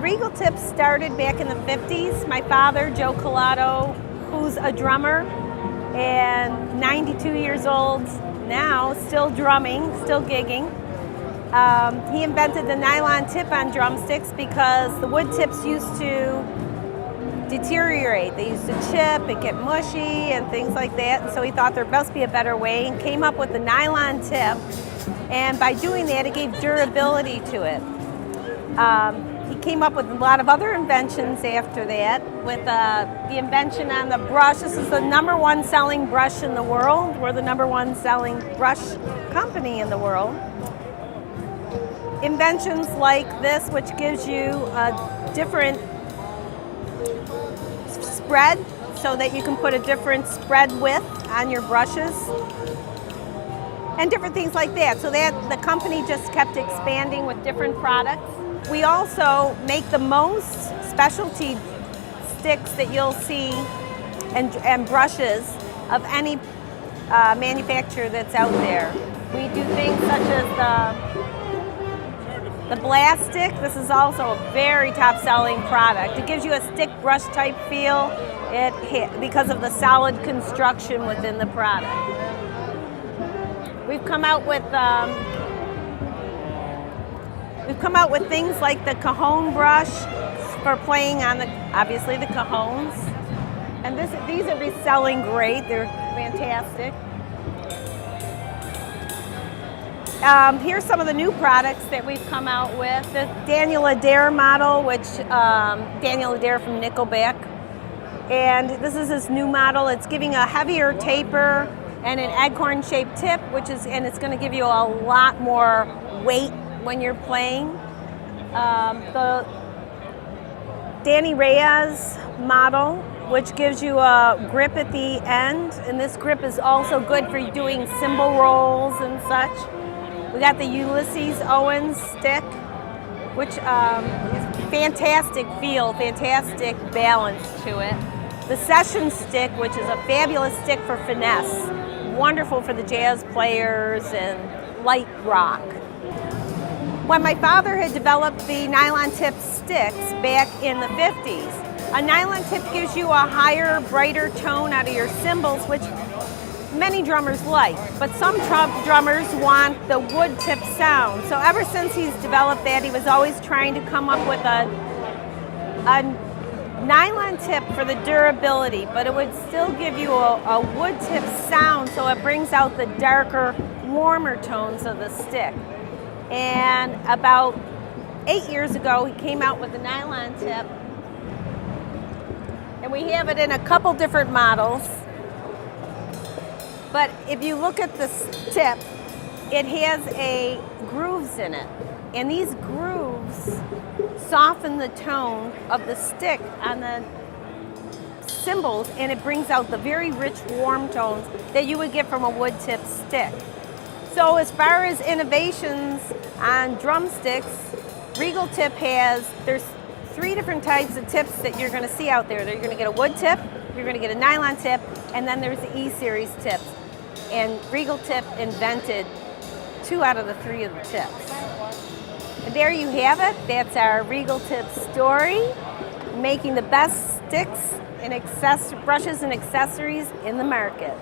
Regal tips started back in the 50s. My father, Joe Collado, who's a drummer and 92 years old now, still drumming, still gigging. He invented the nylon tip on drumsticks because the wood tips used to deteriorate. They used to chip and get mushy and things like that. And so he thought there must be a better way and came up with the nylon tip. And by doing that, it gave durability to it. He came up with a lot of other inventions after that, with the invention on the brush. This is the #1 selling brush in the world. We're the #1 selling brush company in the world. Inventions like this, which gives you a different spread so that you can put a different spread width on your brushes and different things like that. So that the company just kept expanding with different products. We also make the most specialty sticks that you'll see and brushes of any manufacturer that's out there. We do things such as the blast stick. This is also a very top-selling product. It gives you a stick brush type feel because of the solid construction within the product. We've come out with things like the cajon brush for playing on obviously the cajones. And these are reselling great. They're fantastic. Here's some of the new products that we've come out with. The Daniel Adair model, which Daniel Adair from Nickelback. And this is his new model. It's giving a heavier taper and an acorn-shaped tip, and it's going to give you a lot more weight when you're playing. The Danny Reyes model, which gives you a grip at the end, and this grip is also good for doing cymbal rolls and such. We got the Ulysses Owens stick, which is fantastic feel, fantastic balance to it. The Session stick, which is a fabulous stick for finesse, wonderful for the jazz players and light rock. When my father had developed the nylon tip sticks back in the 50s, a nylon tip gives you a higher, brighter tone out of your cymbals, which many drummers like, but some drummers want the wood tip sound. So ever since he's developed that, he was always trying to come up with a nylon tip for the durability, but it would still give you a wood tip sound, so it brings out the darker, warmer tones of the stick. And about 8 years ago, he came out with the nylon tip, and we have it in a couple different models. But if you look at this tip, it has grooves in it. And these grooves soften the tone of the stick on the cymbals, and it brings out the very rich, warm tones that you would get from a wood tip stick. So as far as innovations on drumsticks, Regal tip there's 3 different types of tips that you're going to see out there. You're going to get a wood tip, you're going to get a nylon tip, and then there's the E-series tips. And Regal tip invented 2 out of the 3 of the tips. And there you have it. That's our Regal tip story, making the best sticks and brushes and accessories in the market.